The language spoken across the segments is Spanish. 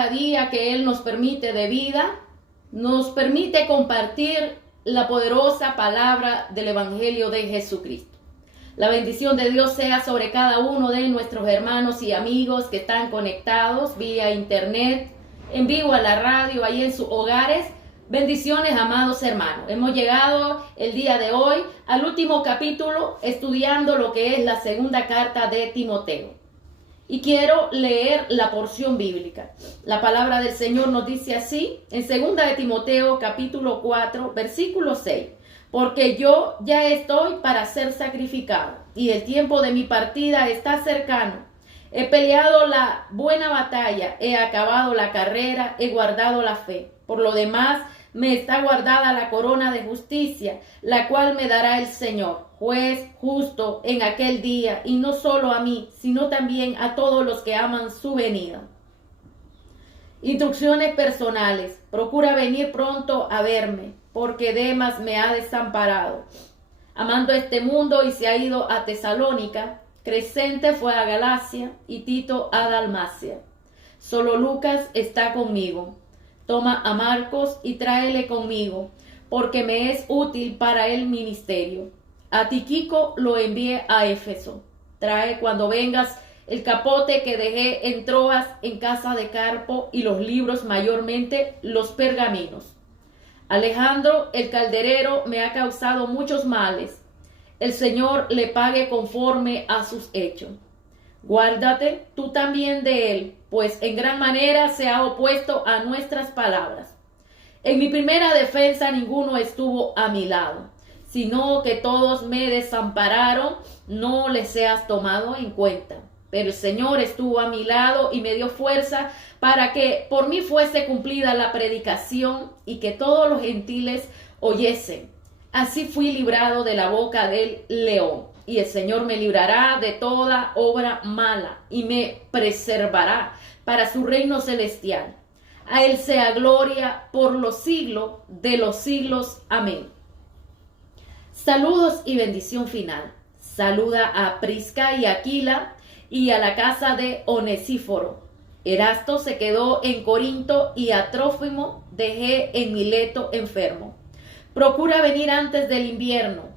cada día que Él nos permite de vida, nos permite compartir la poderosa palabra del Evangelio de Jesucristo. La bendición de Dios sea sobre cada uno de nuestros hermanos y amigos que están conectados vía internet, en vivo a la radio, ahí en sus hogares. Bendiciones, amados hermanos. Hemos llegado el día de hoy al último capítulo, estudiando lo que es la segunda carta de Timoteo. Y quiero leer la porción bíblica. La palabra del Señor nos dice así, en segunda de Timoteo, capítulo 4, versículo 6. Porque yo ya estoy para ser sacrificado, y el tiempo de mi partida está cercano. He peleado la buena batalla, he acabado la carrera, he guardado la fe. Por lo demás, me está guardada la corona de justicia, la cual me dará el Señor, juez justo en aquel día, y no solo a mí, sino también a todos los que aman su venida. Instrucciones personales. Procura venir pronto a verme, porque Demas me ha desamparado, amando este mundo, y se ha ido a Tesalónica. Crescente fue a Galacia y Tito a Dalmacia. Solo Lucas está conmigo. Toma a Marcos y tráele conmigo, porque me es útil para el ministerio. A Tíquico lo envié a Éfeso. Trae cuando vengas el capote que dejé en Troas en casa de Carpo, y los libros, mayormente los pergaminos. Alejandro, el calderero, me ha causado muchos males. El Señor le pague conforme a sus hechos. Guárdate tú también de él, pues en gran manera se ha opuesto a nuestras palabras. En mi primera defensa ninguno estuvo a mi lado, sino que todos me desampararon. No les seas tomado en cuenta. Pero el Señor estuvo a mi lado y me dio fuerza para que por mí fuese cumplida la predicación y que todos los gentiles oyesen. Así fui librado de la boca del león. Y el Señor me librará de toda obra mala y me preservará para su reino celestial. A Él sea gloria por los siglos de los siglos. Amén. Saludos y bendición final. Saluda a Prisca y Aquila y a la casa de Onesíforo. Erasto se quedó en Corinto y a Trófimo dejé en Mileto enfermo. Procura venir antes del invierno.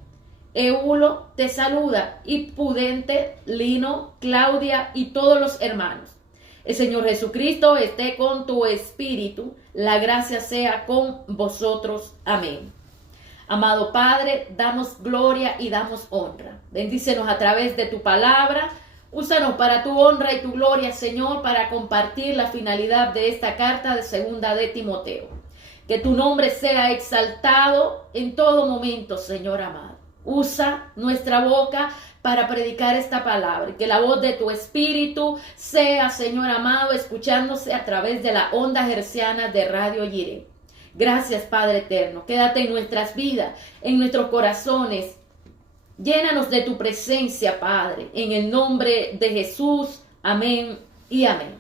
Eulo te saluda, y Pudente, Lino, Claudia y todos los hermanos. El Señor Jesucristo esté con tu espíritu. La gracia sea con vosotros. Amén. Amado Padre, damos gloria y damos honra. Bendícenos a través de tu palabra. Úsanos para tu honra y tu gloria, Señor, para compartir la finalidad de esta carta de segunda de Timoteo. Que tu nombre sea exaltado en todo momento, Señor amado. Usa nuestra boca para predicar esta palabra, y que la voz de tu espíritu sea, Señor amado, escuchándose a través de la onda herciana de Radio Jireh. Gracias, Padre eterno. Quédate en nuestras vidas, en nuestros corazones. Llénanos de tu presencia, Padre, en el nombre de Jesús. Amén y amén.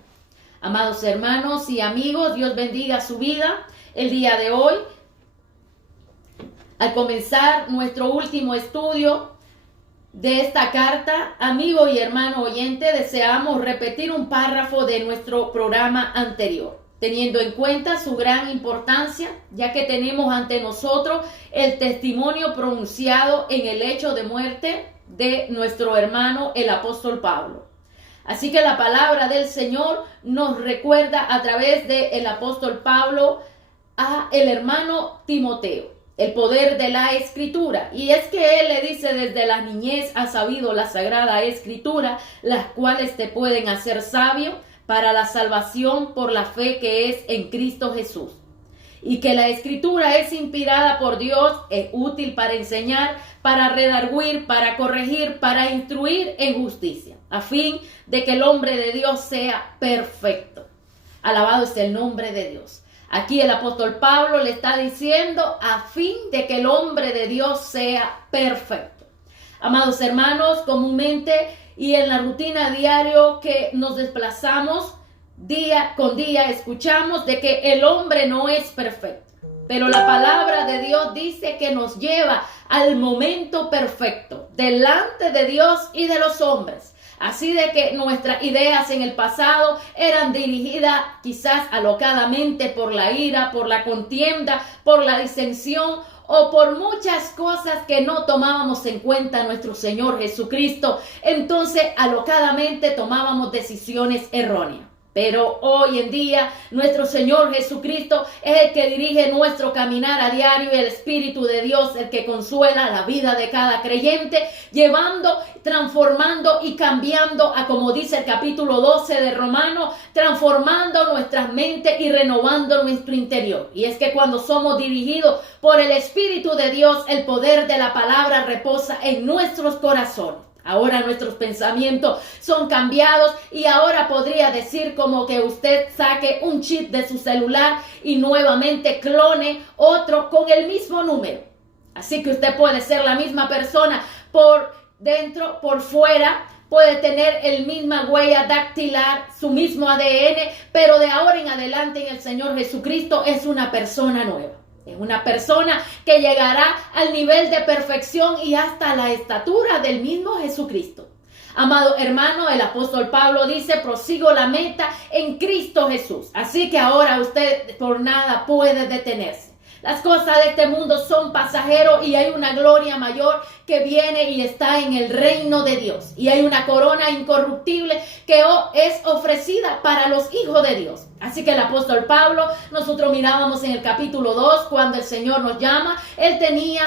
Amados hermanos y amigos, Dios bendiga su vida el día de hoy. Al comenzar nuestro último estudio de esta carta, amigo y hermano oyente, deseamos repetir un párrafo de nuestro programa anterior, teniendo en cuenta su gran importancia, ya que tenemos ante nosotros el testimonio pronunciado en el hecho de muerte de nuestro hermano el apóstol Pablo. Así que la palabra del Señor nos recuerda a través del apóstol Pablo a el hermano Timoteo el poder de la Escritura. Y es que él le dice: desde la niñez has sabido la Sagrada Escritura, las cuales te pueden hacer sabio para la salvación por la fe que es en Cristo Jesús. Y que la Escritura es inspirada por Dios, es útil para enseñar, para redarguir, para corregir, para instruir en justicia, a fin de que el hombre de Dios sea perfecto. Alabado es el nombre de Dios. Aquí el apóstol Pablo le está diciendo: a fin de que el hombre de Dios sea perfecto. Amados hermanos, comúnmente y en la rutina diario que nos desplazamos día con día, escuchamos de que el hombre no es perfecto. Pero la palabra de Dios dice que nos lleva al momento perfecto delante de Dios y de los hombres, Así de que nuestras ideas en el pasado eran dirigidas quizás alocadamente por la ira, por la contienda, por la disensión o por muchas cosas que no tomábamos en cuenta nuestro Señor Jesucristo. Entonces alocadamente tomábamos decisiones erróneas. Pero hoy en día nuestro Señor Jesucristo es el que dirige nuestro caminar a diario y el Espíritu de Dios el que consuela la vida de cada creyente, llevando, transformando y cambiando a, como dice el capítulo 12 de Romanos, transformando nuestras mentes y renovando nuestro interior. Y es que cuando somos dirigidos por el Espíritu de Dios, el poder de la palabra reposa en nuestros corazones. Ahora nuestros pensamientos son cambiados y ahora podría decir como que usted saque un chip de su celular y nuevamente clone otro con el mismo número. Así que usted puede ser la misma persona por dentro, por fuera, puede tener el misma huella dactilar, su mismo ADN, pero de ahora en adelante en el Señor Jesucristo es una persona nueva. Es una persona que llegará al nivel de perfección y hasta la estatura del mismo Jesucristo. Amado hermano, el apóstol Pablo dice, prosigo la meta en Cristo Jesús. Así que ahora usted por nada puede detenerse. Las cosas de este mundo son pasajeros y hay una gloria mayor que viene y está en el reino de Dios. Y hay una corona incorruptible que es ofrecida para los hijos de Dios. Así que el apóstol Pablo, nosotros mirábamos en el capítulo 2, cuando el Señor nos llama, él tenía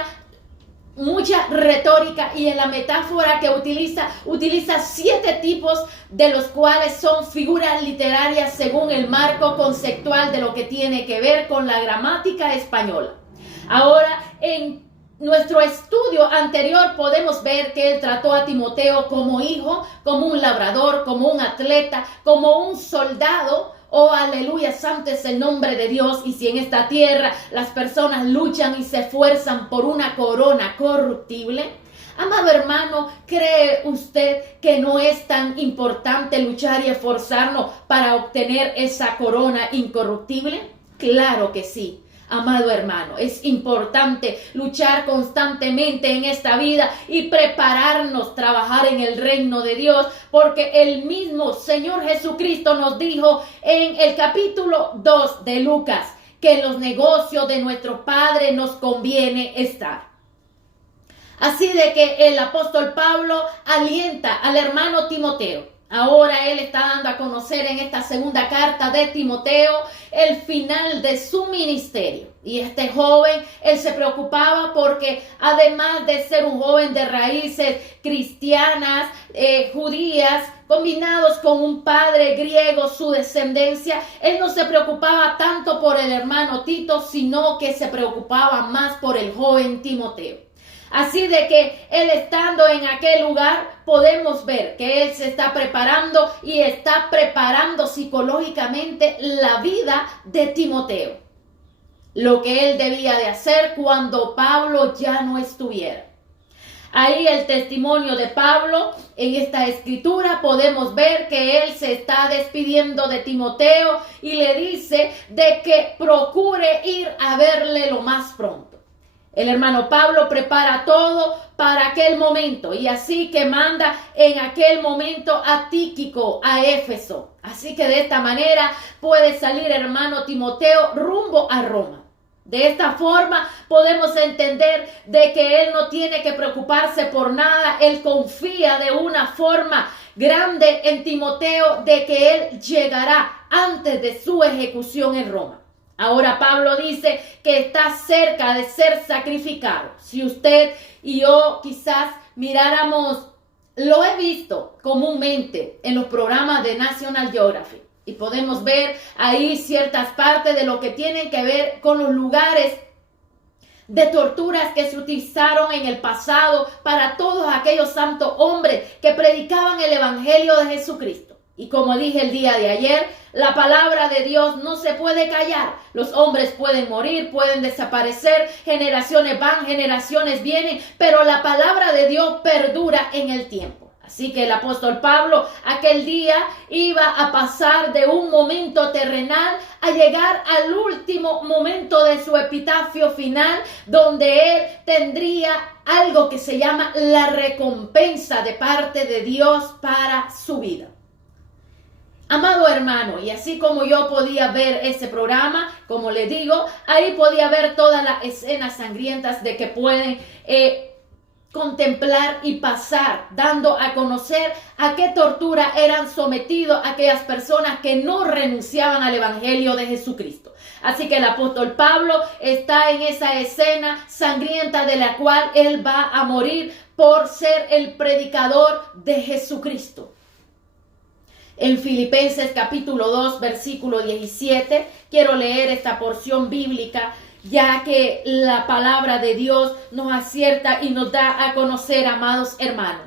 mucha retórica y en la metáfora que utiliza 7 tipos de los cuales son figuras literarias según el marco conceptual de lo que tiene que ver con la gramática española. Ahora, en nuestro estudio anterior podemos ver que él trató a Timoteo como hijo, como un labrador, como un atleta, como un soldado. Oh, aleluya, santo es el nombre de Dios. Y si en esta tierra las personas luchan y se esfuerzan por una corona corruptible, amado hermano, ¿cree usted que no es tan importante luchar y esforzarnos para obtener esa corona incorruptible? Claro que sí. Amado hermano, es importante luchar constantemente en esta vida y prepararnos, trabajar en el reino de Dios, porque el mismo Señor Jesucristo nos dijo en el capítulo 2 de Lucas que en los negocios de nuestro Padre nos conviene estar. Así de que el apóstol Pablo alienta al hermano Timoteo. Ahora él está dando a conocer en esta segunda carta de Timoteo el final de su ministerio. Y este joven, él se preocupaba porque además de ser un joven de raíces cristianas, judías, combinados con un padre griego, su descendencia, él no se preocupaba tanto por el hermano Tito, sino que se preocupaba más por el joven Timoteo. Así de que él estando en aquel lugar podemos ver que él se está preparando y está preparando psicológicamente la vida de Timoteo. Lo que él debía de hacer cuando Pablo ya no estuviera. Ahí el testimonio de Pablo en esta escritura podemos ver que él se está despidiendo de Timoteo y le dice de que procure ir a verle lo más pronto. El hermano Pablo prepara todo para aquel momento y así que manda en aquel momento a Tíquico a Éfeso. Así que de esta manera puede salir hermano Timoteo rumbo a Roma. De esta forma podemos entender de que él no tiene que preocuparse por nada. Él confía de una forma grande en Timoteo de que él llegará antes de su ejecución en Roma. Ahora Pablo dice que está cerca de ser sacrificado. Si usted y yo quizás miráramos, lo he visto comúnmente en los programas de National Geographic y podemos ver ahí ciertas partes de lo que tienen que ver con los lugares de torturas que se utilizaron en el pasado para todos aquellos santos hombres que predicaban el evangelio de Jesucristo. Y como dije el día de ayer, la palabra de Dios no se puede callar. Los hombres pueden morir, pueden desaparecer, generaciones van, generaciones vienen, pero la palabra de Dios perdura en el tiempo. Así que el apóstol Pablo aquel día iba a pasar de un momento terrenal a llegar al último momento de su epitafio final, donde él tendría algo que se llama la recompensa de parte de Dios para su vida. Amado hermano, y así como yo podía ver ese programa, como le digo, ahí podía ver todas las escenas sangrientas de que pueden contemplar y pasar, dando a conocer a qué tortura eran sometidos aquellas personas que no renunciaban al evangelio de Jesucristo. Así que el apóstol Pablo está en esa escena sangrienta de la cual él va a morir por ser el predicador de Jesucristo. En Filipenses capítulo 2, versículo 17, quiero leer esta porción bíblica, ya que la palabra de Dios nos acierta y nos da a conocer, amados hermanos,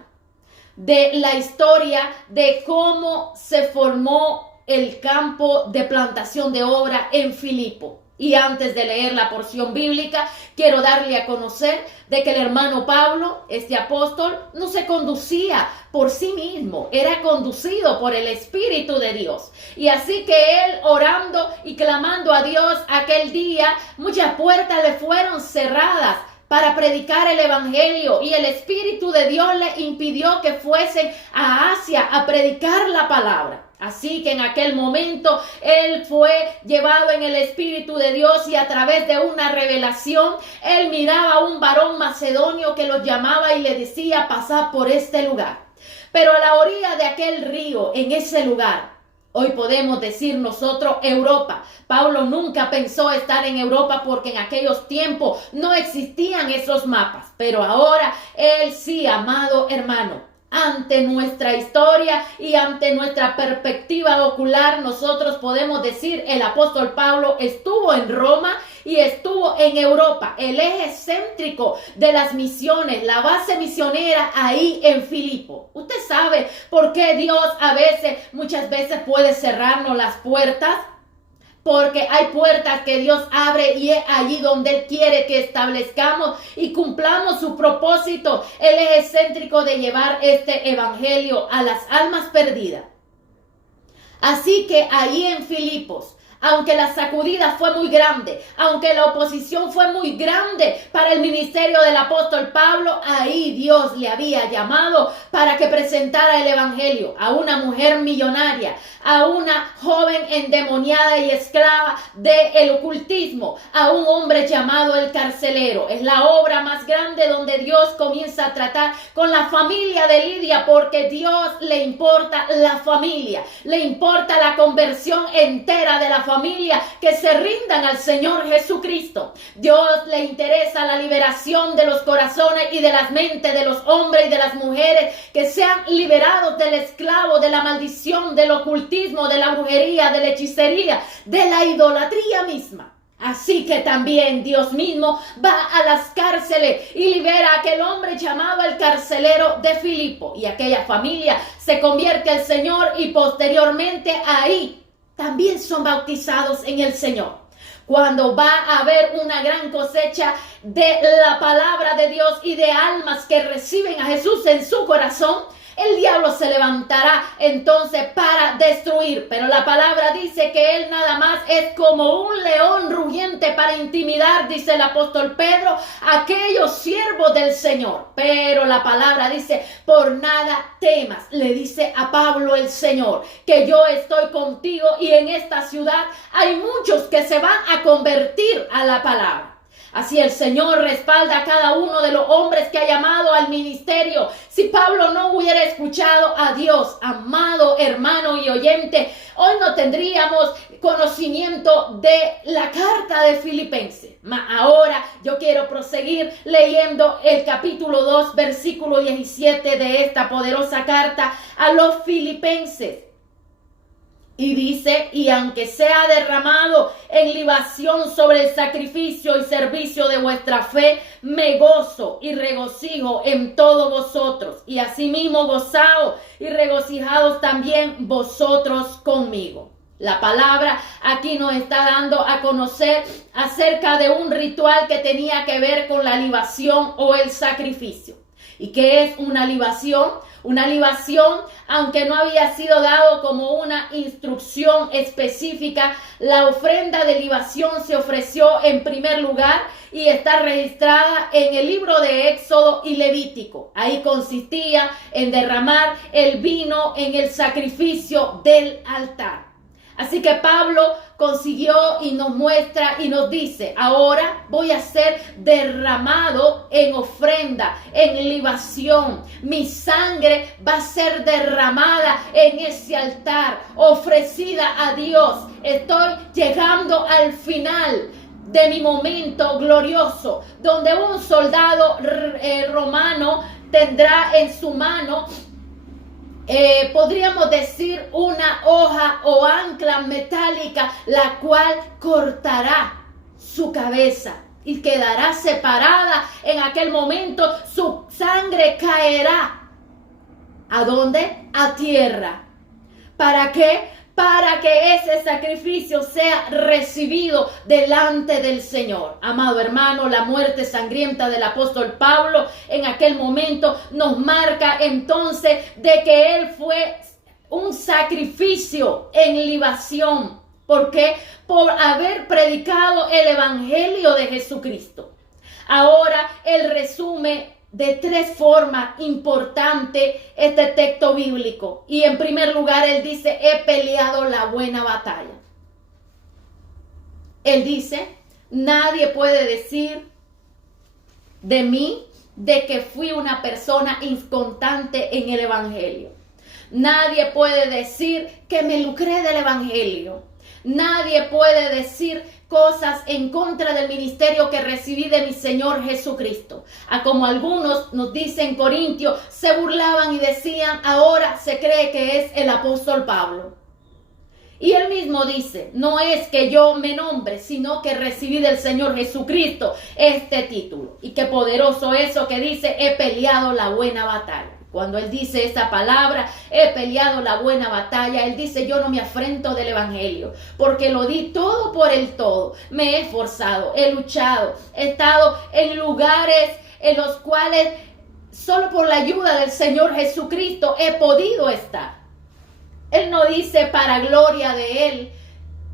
de la historia de cómo se formó el campo de plantación de obra en Filipo. Y antes de leer la porción bíblica, quiero darle a conocer de que el hermano Pablo, este apóstol, no se conducía por sí mismo, era conducido por el Espíritu de Dios. Y así que él, orando y clamando a Dios aquel día, muchas puertas le fueron cerradas para predicar el evangelio, y el Espíritu de Dios le impidió que fuesen a Asia a predicar la palabra. Así que en aquel momento él fue llevado en el Espíritu de Dios, y a través de una revelación él miraba a un varón macedonio que los llamaba y le decía: pasad por este lugar. Pero a la orilla de aquel río, en ese lugar, hoy podemos decir nosotros Europa. Pablo nunca pensó estar en Europa porque en aquellos tiempos no existían esos mapas. Pero ahora él sí, amado hermano, ante nuestra historia y ante nuestra perspectiva ocular, nosotros podemos decir el apóstol Pablo estuvo en Roma y estuvo en Europa, el eje céntrico de las misiones, la base misionera ahí en Filipo. Usted sabe por qué Dios muchas veces puede cerrarnos las puertas. Porque hay puertas que Dios abre y es allí donde Él quiere que establezcamos y cumplamos su propósito. Él es excéntrico de llevar este evangelio a las almas perdidas. Así que ahí en Filipos, aunque la sacudida fue muy grande, aunque la oposición fue muy grande para el ministerio del apóstol Pablo, ahí Dios le había llamado para que presentara el evangelio a una mujer millonaria, a una joven endemoniada y esclava del ocultismo, a un hombre llamado el carcelero. Es la obra más grande donde Dios comienza a tratar con la familia de Lidia, porque Dios le importa la familia, le importa la conversión entera de la familia, que se rindan al Señor Jesucristo. Dios le interesa la liberación de los corazones y de las mentes de los hombres y de las mujeres, que sean liberados del esclavo, de la maldición, del ocultismo, de la brujería, de la hechicería, de la idolatría misma. Así que también Dios mismo va a las cárceles y libera a aquel hombre llamado el carcelero de Filipo, y aquella familia se convierte al Señor, y posteriormente ahí también son bautizados en el Señor. Cuando va a haber una gran cosecha de la palabra de Dios y de almas que reciben a Jesús en su corazón, el diablo se levantará entonces para destruir. Pero la palabra dice que él nada más es como un león rugiente para intimidar, dice el apóstol Pedro, a aquellos siervos del Señor. Pero la palabra dice: por nada temas, le dice a Pablo el Señor, que yo estoy contigo, y en esta ciudad hay muchos que se van a convertir a la palabra. Así el Señor respalda a cada uno de los hombres que ha llamado al ministerio. Si Pablo no hubiera escuchado a Dios, amado hermano y oyente, hoy no tendríamos conocimiento de la carta de Filipenses. Ahora yo quiero proseguir leyendo el capítulo 2, versículo 17 de esta poderosa carta a los Filipenses. Y dice: y aunque sea derramado en libación sobre el sacrificio y servicio de vuestra fe, me gozo y regocijo en todos vosotros. Y asimismo gozaos y regocijados también vosotros conmigo. La palabra aquí nos está dando a conocer acerca de un ritual que tenía que ver con la libación o el sacrificio. ¿Y qué es una libación? Una libación, aunque no había sido dado como una instrucción específica, la ofrenda de libación se ofreció en primer lugar y está registrada en el libro de Éxodo y Levítico. Ahí consistía en derramar el vino en el sacrificio del altar. Así que Pablo consiguió y nos muestra y nos dice, ahora voy a ser derramado en ofrenda, en libación. Mi sangre va a ser derramada en ese altar, ofrecida a Dios. Estoy llegando al final de mi momento glorioso, donde un soldado romano tendrá en su mano podríamos decir una hoja o ancla metálica, la cual cortará su cabeza y quedará separada en aquel momento. Su sangre caerá. ¿A dónde? A tierra. ¿Para qué? Para que ese sacrificio sea recibido delante del Señor. Amado hermano, la muerte sangrienta del apóstol Pablo en aquel momento nos marca entonces de que él fue un sacrificio en libación. ¿Por qué? Por haber predicado el evangelio de Jesucristo. Ahora él resume de tres formas importantes este texto bíblico. Y en primer lugar, él dice, he peleado la buena batalla. Él dice, nadie puede decir de mí de que fui una persona inconstante en el evangelio. Nadie puede decir que me lucré del evangelio. Nadie puede decir cosas en contra del ministerio que recibí de mi Señor Jesucristo. A como algunos nos dicen en Corintios, se burlaban y decían, ahora se cree que es el apóstol Pablo. Y él mismo dice, no es que yo me nombre, sino que recibí del Señor Jesucristo este título. Y qué poderoso eso que dice, he peleado la buena batalla. Cuando él dice esa palabra, he peleado la buena batalla, él dice, yo no me afrento del evangelio, porque lo di todo por el todo. Me he esforzado, he luchado, he estado en lugares en los cuales solo por la ayuda del Señor Jesucristo he podido estar. Él no dice para gloria de él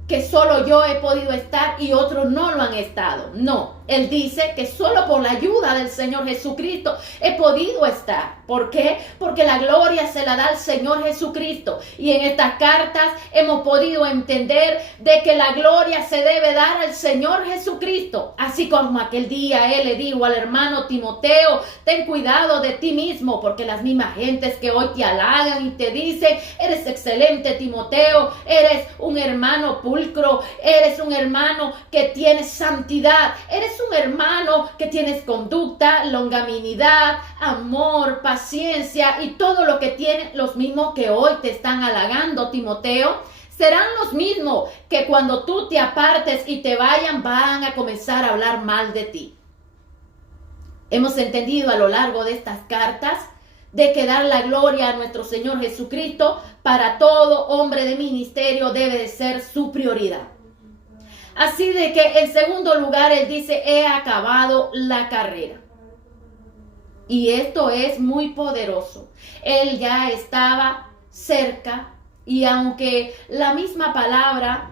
que solo yo he podido estar y otros no lo han estado. No, él dice que solo por la ayuda del Señor Jesucristo he podido estar. ¿Por qué? Porque la gloria se la da al Señor Jesucristo. Y en estas cartas hemos podido entender de que la gloria se debe dar al Señor Jesucristo. Así como aquel día él le dijo al hermano Timoteo, ten cuidado de ti mismo, porque las mismas gentes que hoy te halagan y te dicen, eres excelente Timoteo, eres un hermano pulcro, eres un hermano que tienes santidad, eres un hermano que tienes conducta, longanimidad, amor, paciencia y todo lo que tienen los mismos que hoy te están halagando, Timoteo, serán los mismos que cuando tú te apartes y te vayan, van a comenzar a hablar mal de ti. Hemos entendido a lo largo de estas cartas de que dar la gloria a nuestro Señor Jesucristo para todo hombre de ministerio debe de ser su prioridad. Así de que en segundo lugar él dice, he acabado la carrera. Y esto es muy poderoso. Él ya estaba cerca y aunque la misma palabra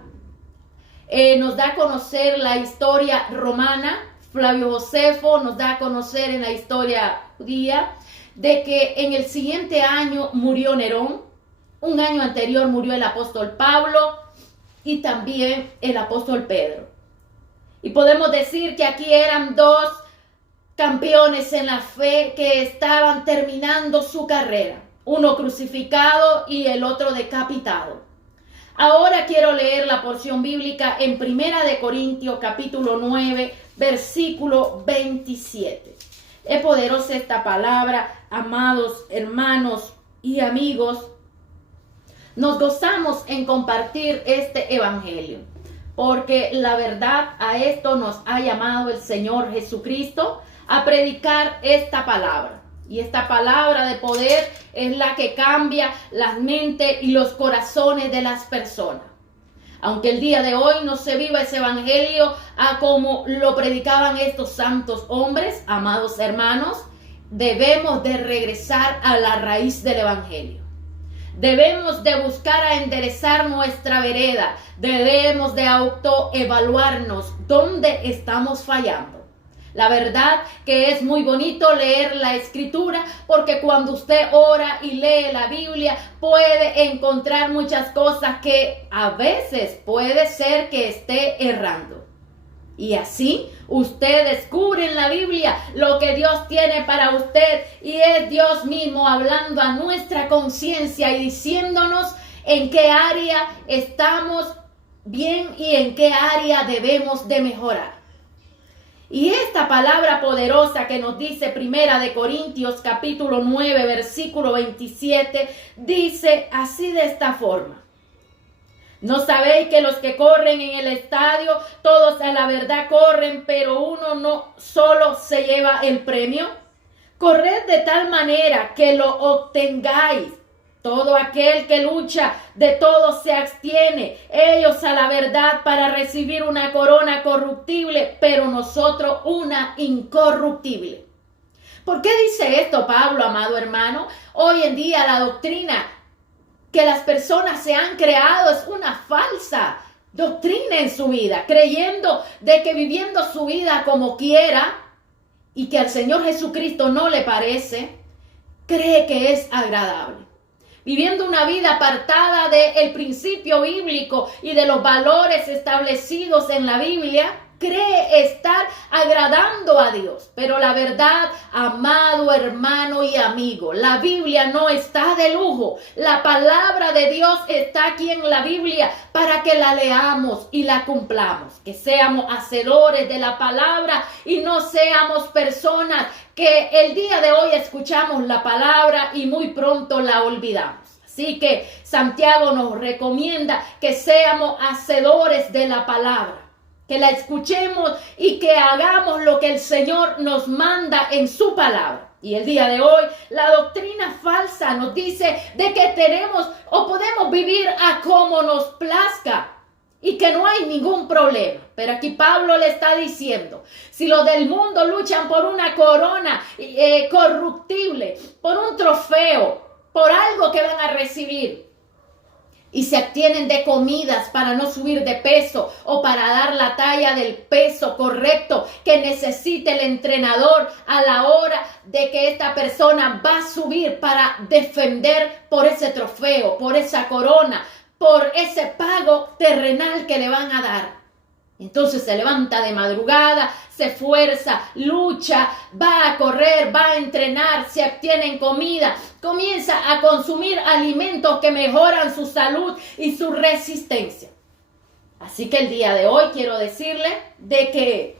nos da a conocer la historia romana, Flavio Josefo nos da a conocer en la historia judía de que en el siguiente año murió Nerón, un año anterior murió el apóstol Pablo, y también el apóstol Pedro. Y podemos decir que aquí eran dos campeones en la fe que estaban terminando su carrera. Uno crucificado y el otro decapitado. Ahora quiero leer la porción bíblica en 1 Corintios capítulo 9, versículo 27. Es poderosa esta palabra, amados hermanos y amigos. Nos gozamos en compartir este evangelio, porque la verdad a esto nos ha llamado el Señor Jesucristo a predicar esta palabra. Y esta palabra de poder es la que cambia las mentes y los corazones de las personas. Aunque el día de hoy no se viva ese evangelio a como lo predicaban estos santos hombres, amados hermanos, debemos de regresar a la raíz del evangelio. Debemos de buscar a enderezar nuestra vereda. Debemos de autoevaluarnos dónde estamos fallando. La verdad que es muy bonito leer la escritura, porque cuando usted ora y lee la Biblia puede encontrar muchas cosas que a veces puede ser que esté errando. Y así usted descubre en la Biblia lo que Dios tiene para usted, y es Dios mismo hablando a nuestra conciencia y diciéndonos en qué área estamos bien y en qué área debemos de mejorar. Y esta palabra poderosa que nos dice Primera de Corintios capítulo 9 versículo 27 dice así, de esta forma: ¿no sabéis que los que corren en el estadio, todos a la verdad corren, pero uno no solo se lleva el premio? Corred de tal manera que lo obtengáis. Todo aquel que lucha, de todo se abstiene. Ellos a la verdad para recibir una corona corruptible, pero nosotros una incorruptible. ¿Por qué dice esto Pablo, amado hermano? Hoy en día la doctrina que las personas se han creado es una falsa doctrina en su vida, creyendo de que viviendo su vida como quiera y que al Señor Jesucristo no le parece, cree que es agradable. Viviendo una vida apartada del principio bíblico y de los valores establecidos en la Biblia, cree estar agradando a Dios. Pero la verdad, amado hermano y amigo, la Biblia no está de lujo. La palabra de Dios está aquí en la Biblia para que la leamos y la cumplamos. Que seamos hacedores de la palabra y no seamos personas que el día de hoy escuchamos la palabra y muy pronto la olvidamos. Así que Santiago nos recomienda que seamos hacedores de la palabra, que la escuchemos y que hagamos lo que el Señor nos manda en su palabra. Y el día de hoy la doctrina falsa nos dice de que tenemos o podemos vivir a como nos plazca y que no hay ningún problema. Pero aquí Pablo le está diciendo, si los del mundo luchan por una corona corruptible, por un trofeo, por algo que van a recibir, y se abstienen de comidas para no subir de peso o para dar la talla del peso correcto que necesite el entrenador a la hora de que esta persona va a subir para defender por ese trofeo, por esa corona, por ese pago terrenal que le van a dar. Entonces se levanta de madrugada, se esfuerza, lucha, va a correr, va a entrenar, se abstiene en comida, comienza a consumir alimentos que mejoran su salud y su resistencia. Así que el día de hoy quiero decirle de que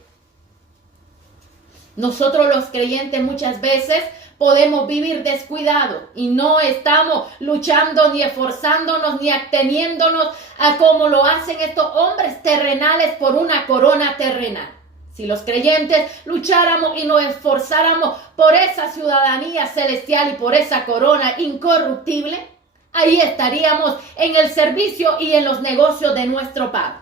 nosotros los creyentes muchas veces podemos vivir descuidados y no estamos luchando ni esforzándonos ni absteniéndonos a como lo hacen estos hombres terrenales por una corona terrenal. Si los creyentes lucháramos y nos esforzáramos por esa ciudadanía celestial y por esa corona incorruptible, ahí estaríamos en el servicio y en los negocios de nuestro Padre.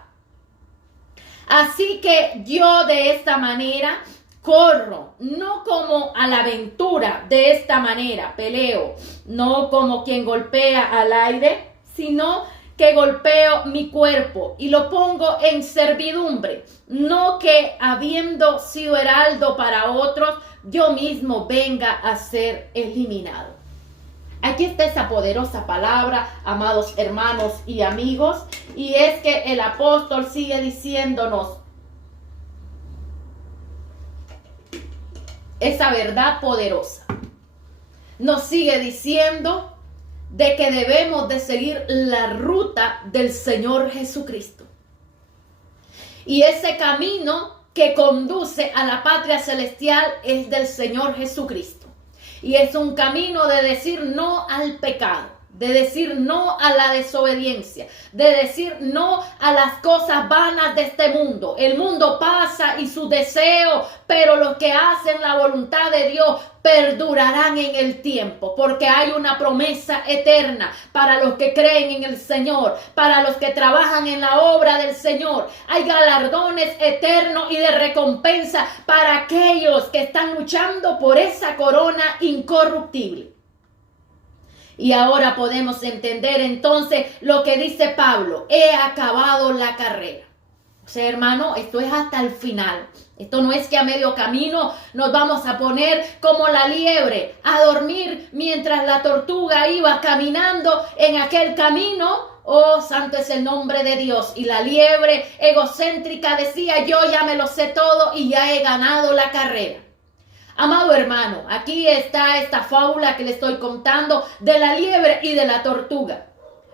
Así que yo de esta manera corro, no como a la aventura, de esta manera peleo, no como quien golpea al aire, sino que golpeo mi cuerpo y lo pongo en servidumbre, no que habiendo sido heraldo para otros, yo mismo venga a ser eliminado. Aquí está esa poderosa palabra, amados hermanos y amigos, y es que el apóstol sigue diciéndonos esa verdad poderosa. Nos sigue diciendo de que debemos de seguir la ruta del Señor Jesucristo. Y ese camino que conduce a la patria celestial es del Señor Jesucristo. Y es un camino de decir no al pecado, de decir no a la desobediencia, de decir no a las cosas vanas de este mundo. El mundo pasa y su deseo, pero los que hacen la voluntad de Dios perdurarán en el tiempo, porque hay una promesa eterna para los que creen en el Señor, para los que trabajan en la obra del Señor. Hay galardones eternos y de recompensa para aquellos que están luchando por esa corona incorruptible. Y ahora podemos entender entonces lo que dice Pablo: he acabado la carrera. O sea, hermano, esto es hasta el final. Esto no es que a medio camino nos vamos a poner como la liebre a dormir mientras la tortuga iba caminando en aquel camino. Oh, santo es el nombre de Dios. Y la liebre egocéntrica decía: yo ya me lo sé todo y ya he ganado la carrera. Amado hermano, aquí está esta fábula que le estoy contando de la liebre y de la tortuga.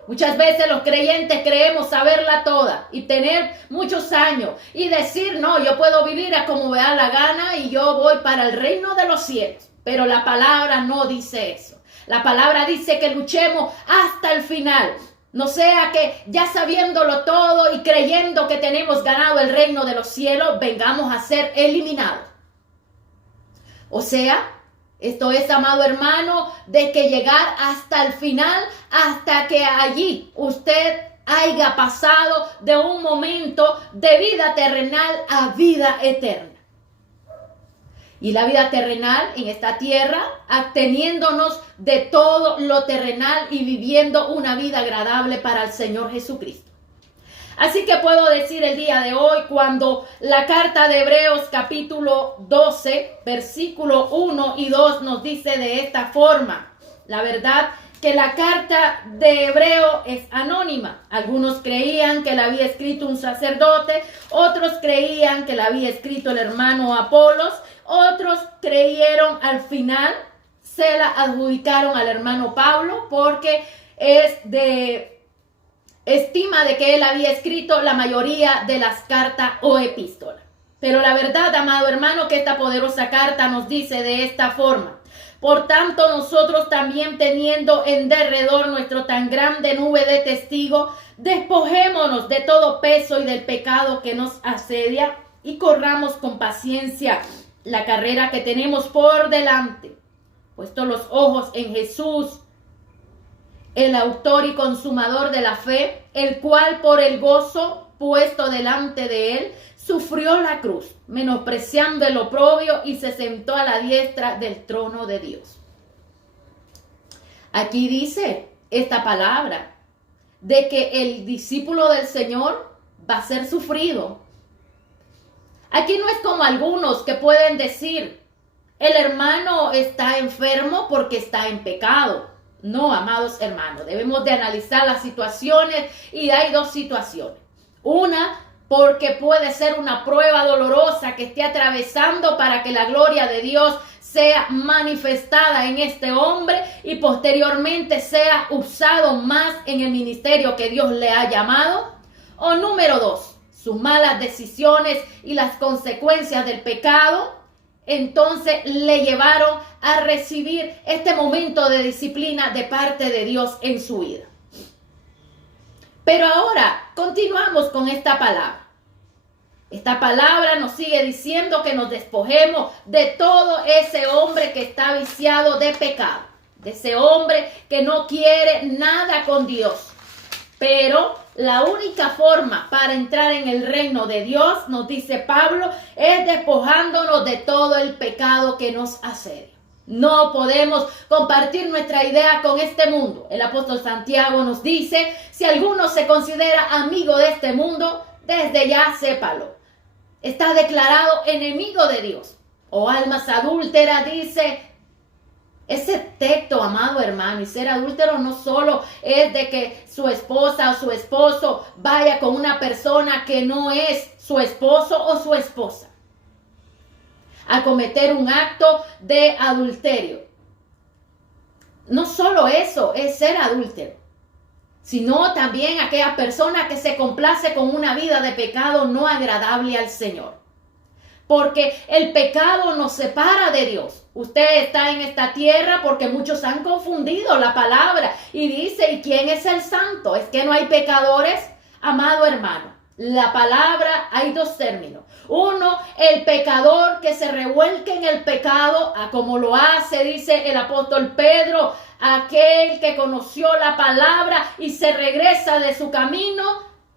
Muchas veces los creyentes creemos saberla toda y tener muchos años y decir: no, yo puedo vivir a como me da la gana y yo voy para el reino de los cielos. Pero la palabra no dice eso. La palabra dice que luchemos hasta el final. No sea que ya sabiéndolo todo y creyendo que tenemos ganado el reino de los cielos, vengamos a ser eliminados. O sea, esto es, amado hermano, de que llegar hasta el final, hasta que allí usted haya pasado de un momento de vida terrenal a vida eterna. Y la vida terrenal en esta tierra, absteniéndonos de todo lo terrenal y viviendo una vida agradable para el Señor Jesucristo. Así que puedo decir el día de hoy, cuando la carta de Hebreos capítulo 12, versículo 1 y 2 nos dice de esta forma: la verdad que la carta de Hebreo es anónima. Algunos creían que la había escrito un sacerdote, otros creían que la había escrito el hermano Apolos, otros creyeron al final, se la adjudicaron al hermano Pablo porque estima de que él había escrito la mayoría de las cartas o epístolas. Pero la verdad, amado hermano, que esta poderosa carta nos dice de esta forma: por tanto, nosotros también, teniendo en derredor nuestro tan grande nube de testigos, despojémonos de todo peso y del pecado que nos asedia y corramos con paciencia la carrera que tenemos por delante, puesto los ojos en Jesús, el autor y consumador de la fe, el cual por el gozo puesto delante de él sufrió la cruz, menospreciando el oprobio, y se sentó a la diestra del trono de Dios. Aquí dice esta palabra de que el discípulo del Señor va a ser sufrido. Aquí no es como algunos que pueden decir: el hermano está enfermo porque está en pecado. No, amados hermanos, debemos de analizar las situaciones, y hay dos situaciones. Una, porque puede ser una prueba dolorosa que esté atravesando para que la gloria de Dios sea manifestada en este hombre y posteriormente sea usado más en el ministerio que Dios le ha llamado. O número dos, sus malas decisiones y las consecuencias del pecado entonces le llevaron a recibir este momento de disciplina de parte de Dios en su vida. Pero ahora continuamos con esta palabra. Esta palabra nos sigue diciendo que nos despojemos de todo ese hombre que está viciado de pecado, de ese hombre que no quiere nada con Dios. Pero la única forma para entrar en el reino de Dios, nos dice Pablo, es despojándonos de todo el pecado que nos asedia. No podemos compartir nuestra idea con este mundo. El apóstol Santiago nos dice: si alguno se considera amigo de este mundo, desde ya sépalo, está declarado enemigo de Dios. O almas adúlteras, dice ese texto, amado hermano. Y ser adúltero no solo es de que su esposa o su esposo vaya con una persona que no es su esposo o su esposa a cometer un acto de adulterio. No solo eso es ser adúltero, sino también aquella persona que se complace con una vida de pecado no agradable al Señor. porque el pecado nos separa de Dios. Usted está en esta tierra porque muchos han confundido la palabra y dice, ¿y quién es el santo? ¿Es que no hay pecadores? Amado hermano, la palabra, hay dos términos. Uno, el pecador que se revuelque en el pecado, como lo hace, dice el apóstol Pedro, aquel que conoció la palabra y se regresa de su camino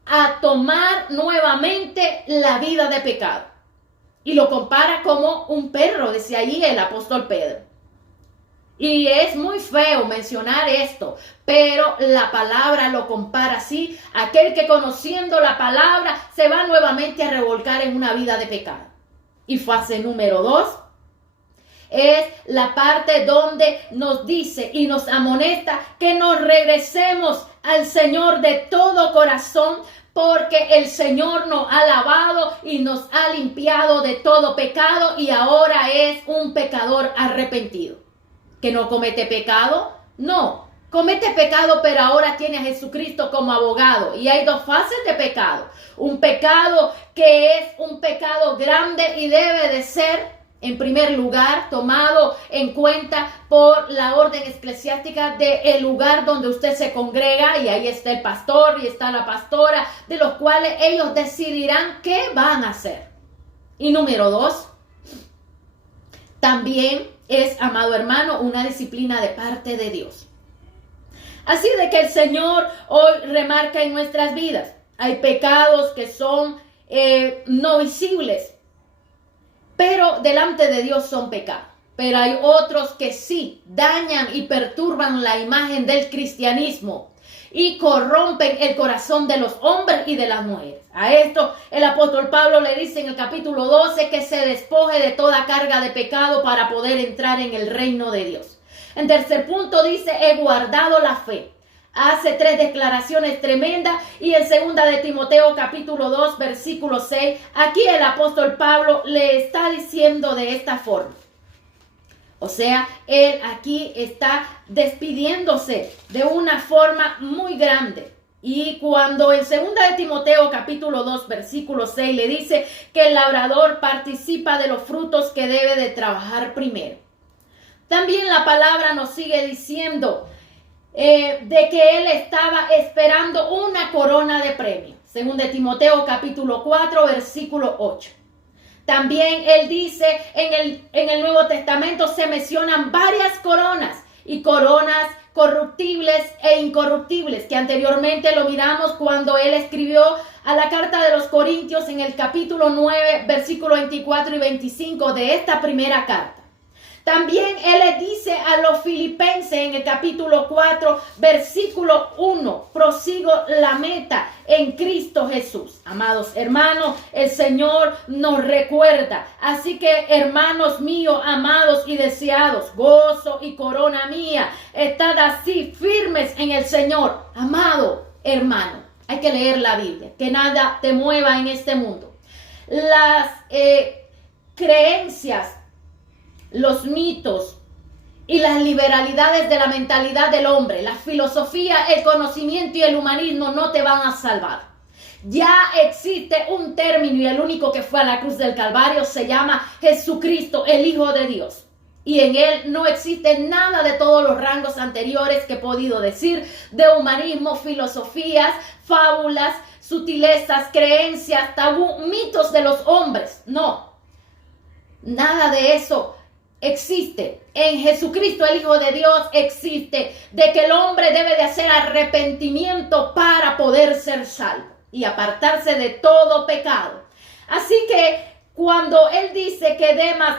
a tomar nuevamente la vida de pecado. Y lo compara como un perro, decía allí el apóstol Pedro. Y es muy feo mencionar esto, pero la palabra lo compara así. Aquel que conociendo la palabra se va nuevamente a revolcar en una vida de pecado. Y fase número 2 es la parte donde nos dice y nos amonesta que nos regresemos al Señor de todo corazón, porque el Señor nos ha lavado y nos ha limpiado de todo pecado y ahora es un pecador arrepentido. ¿Que no comete pecado? No, comete pecado, pero ahora tiene a Jesucristo como abogado. Y hay dos fases de pecado. Un pecado que es un pecado grande y debe de ser, en primer lugar, tomado en cuenta por la orden eclesiástica del lugar donde usted se congrega, y ahí está el pastor y está la pastora, de los cuales ellos decidirán qué van a hacer. Y número 2, también es, amado hermano, una disciplina de parte de Dios. Así de que el Señor hoy remarca en nuestras vidas, hay pecados que son no visibles, pero delante de Dios son pecados. Pero hay otros que sí dañan y perturban la imagen del cristianismo y corrompen el corazón de los hombres y de las mujeres. A esto el apóstol Pablo le dice en el capítulo 12 que se despoje de toda carga de pecado para poder entrar en el reino de Dios. En tercer punto dice, he guardado la fe. Hace 3 declaraciones tremendas, y en 2 de Timoteo capítulo 2 versículo 6, aquí el apóstol Pablo le está diciendo de esta forma. O sea, él aquí está despidiéndose de una forma muy grande. Y cuando en 2 de Timoteo capítulo 2 versículo 6 le dice que el labrador participa de los frutos que debe de trabajar primero. También la palabra nos sigue diciendo de que él estaba esperando una corona de premio. 2 de Timoteo capítulo 4 versículo 8. También él dice en el Nuevo Testamento se mencionan varias coronas, y coronas corruptibles e incorruptibles, que anteriormente lo miramos cuando él escribió a la carta de los Corintios en el capítulo 9 versículo 24 y 25 de esta primera carta. También él le dice a los filipenses en el capítulo 4, versículo 1, prosigo la meta en Cristo Jesús. Amados hermanos, el Señor nos recuerda. Así que, hermanos míos, amados y deseados, gozo y corona mía, estad así firmes en el Señor. Amado hermano, hay que leer la Biblia, que nada te mueva en este mundo. Las creencias, los mitos y las liberalidades de la mentalidad del hombre, la filosofía, el conocimiento y el humanismo no te van a salvar. Ya existe un término, y el único que fue a la cruz del Calvario se llama Jesucristo, el Hijo de Dios. Y en él no existe nada de todos los rangos anteriores que he podido decir, de humanismo, filosofías, fábulas, sutilezas, creencias, tabú, mitos de los hombres. No, nada de eso existe. En Jesucristo, el Hijo de Dios, existe de que el hombre debe de hacer arrepentimiento para poder ser salvo y apartarse de todo pecado. Así que cuando él dice que Demas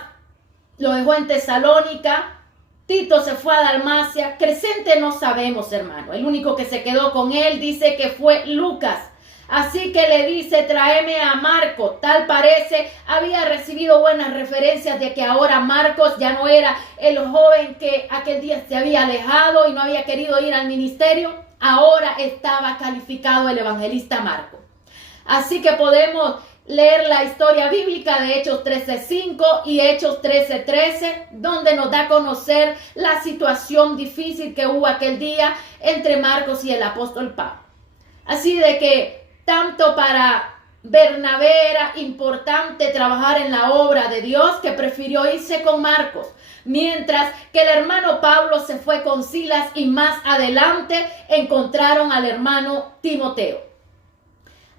lo dejó en Tesalónica, Tito se fue a Dalmacia, Crescente no sabemos, hermano. El único que se quedó con él dice que fue Lucas. Así que le dice, tráeme a Marcos. Tal parece, había recibido buenas referencias de que ahora Marcos ya no era el joven que aquel día se había alejado y no había querido ir al ministerio. Ahora estaba calificado el evangelista Marcos. Así que podemos leer la historia bíblica de Hechos 13:5 y Hechos 13:13, donde nos da a conocer la situación difícil que hubo aquel día entre Marcos y el apóstol Pablo. Así de que tanto para Bernabé era importante trabajar en la obra de Dios, que prefirió irse con Marcos, mientras que el hermano Pablo se fue con Silas y más adelante encontraron al hermano Timoteo.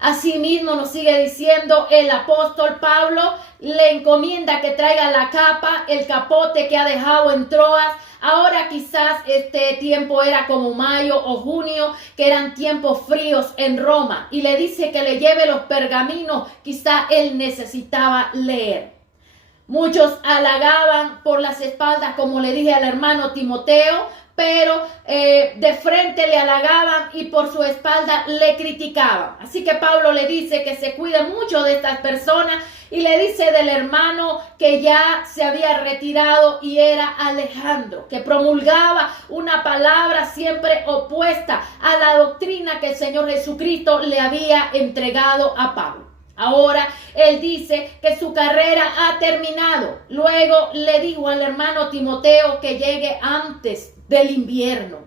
Asimismo nos sigue diciendo el apóstol Pablo, le encomienda que traiga la capa, el capote que ha dejado en Troas. Ahora quizás este tiempo era como mayo o junio, que eran tiempos fríos en Roma, y le dice que le lleve los pergaminos, quizá él necesitaba leer. Muchos halagaban por las espaldas, como le dije al hermano Timoteo, pero de frente le halagaban y por su espalda le criticaban. Así que Pablo le dice que se cuide mucho de estas personas y le dice del hermano que ya se había retirado y era Alejandro, que promulgaba una palabra siempre opuesta a la doctrina que el Señor Jesucristo le había entregado a Pablo. Ahora él dice que su carrera ha terminado. Luego le dijo al hermano Timoteo que llegue antes del invierno.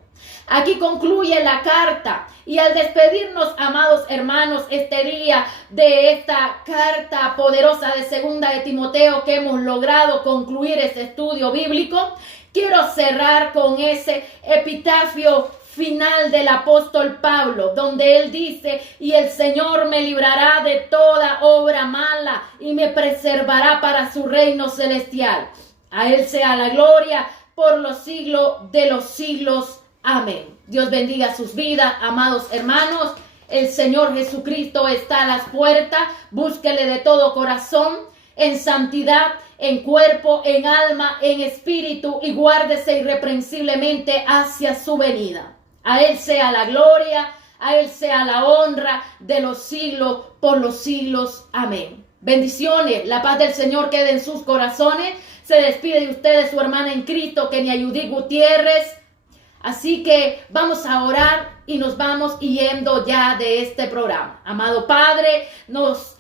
Aquí concluye la carta y al despedirnos, amados hermanos, este día de esta carta poderosa de segunda de Timoteo que hemos logrado concluir este estudio bíblico, quiero cerrar con ese epitafio final del apóstol Pablo, donde él dice: y el Señor me librará de toda obra mala y me preservará para su reino celestial. A él sea la gloria por los siglos de los siglos. Amén. Dios bendiga sus vidas, amados hermanos. El Señor Jesucristo está a las puertas. Búsquele de todo corazón, en santidad, en cuerpo, en alma, en espíritu, y guárdese irreprensiblemente hacia su venida. A él sea la gloria, a él sea la honra de los siglos por los siglos. Amén. Bendiciones, la paz del Señor quede en sus corazones. Se despide de ustedes su hermana en Cristo, Kenia Yudí Gutiérrez. Así que vamos a orar y nos vamos yendo ya de este programa. Amado Padre, nos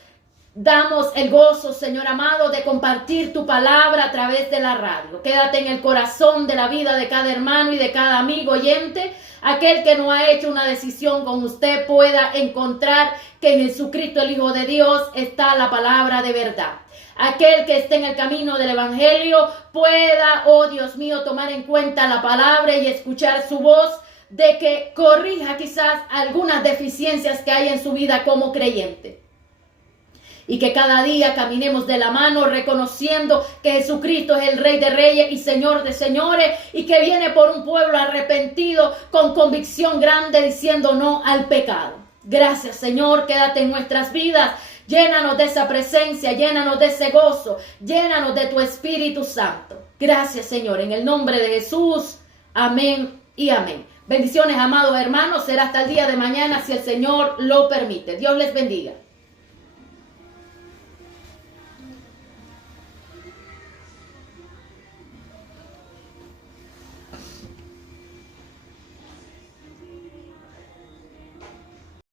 damos el gozo, Señor amado, de compartir tu palabra a través de la radio. Quédate en el corazón de la vida de cada hermano y de cada amigo oyente. Aquel que no ha hecho una decisión con usted pueda encontrar que en Jesucristo, el Hijo de Dios, está la palabra de verdad. Aquel que esté en el camino del evangelio pueda, oh Dios mío, tomar en cuenta la palabra y escuchar su voz, de que corrija quizás algunas deficiencias que hay en su vida como creyente. Y que cada día caminemos de la mano reconociendo que Jesucristo es el Rey de Reyes y Señor de Señores, y que viene por un pueblo arrepentido con convicción grande diciendo no al pecado. Gracias, Señor, quédate en nuestras vidas. Llénanos de esa presencia, llénanos de ese gozo, llénanos de tu Espíritu Santo. Gracias, Señor, en el nombre de Jesús. Amén y amén. Bendiciones, amados hermanos. Será hasta el día de mañana si el Señor lo permite. Dios les bendiga.